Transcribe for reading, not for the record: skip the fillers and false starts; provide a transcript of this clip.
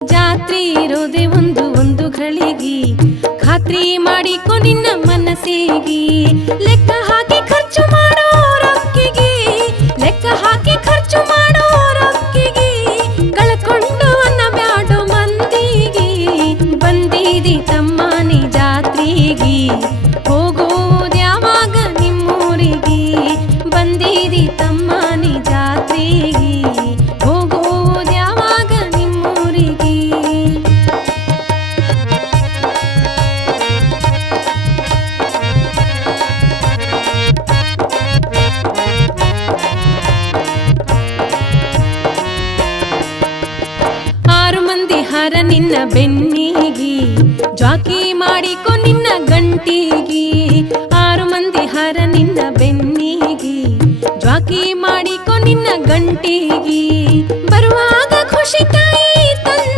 ಜಾತ್ರೆ ಇರೋದೆ ಒಂದು ಒಂದು ಘಳಿಗಿ, ಖಾತ್ರಿ ಮಾಡಿಕೊ ನಿನ್ನ ಮನಸ್ಸಿಗಿ. ಲೆಕ್ಕ ಹಾಕಿ ಖರ್ಚು ಮಾಡೋ ರೊಕ್ಕಿಗಿ, ಲೆಕ್ಕ ಹಾಕಿ ಖರ್ಚು ಮಾಡೋ ರೊಕ್ಕಿಗಿ, ಕಳ್ಕೊಂಡು ಅನ್ನ ಬ್ಯಾಡೋ ಮಂದಿಗಿ. ಬಂದಿದಿ ತಮ್ಮನಿ ಜಾತ್ರೆಗಿ, ಹೋಗೋದ್ಯಾವಾಗ ನಿಮ್ಮೂರಿಗಿ. ಬಂದಿದಿ ತಮ್ಮನಿ ಜಾತ್ರೆಗಿ, ಹೋಗೋದ್ಯಾವಾಗ ನಿಮ್ಮೂರಿಗಿ. ಆರು ಮಂದಿ ಹಾರ ನಿನ್ನ ಬೆನ್ನಿಗಿ, ಜಾಕಿ ಮಾಡಿಕೊ ನಿನ್ನ ಗಂಟಿಗಿ. ಆರು ಮಂದಿ ಹಾರ ನಿನ್ನ ಬೆನ್ನಿಗಿ, ಜಾಕಿ ಮಾಡಿಕೊ ನಿನ್ನ ಗಂಟಿಗಿ. ಬರುವಾಗ ಖುಷಿ ತಾಯಿ ತಂದಿ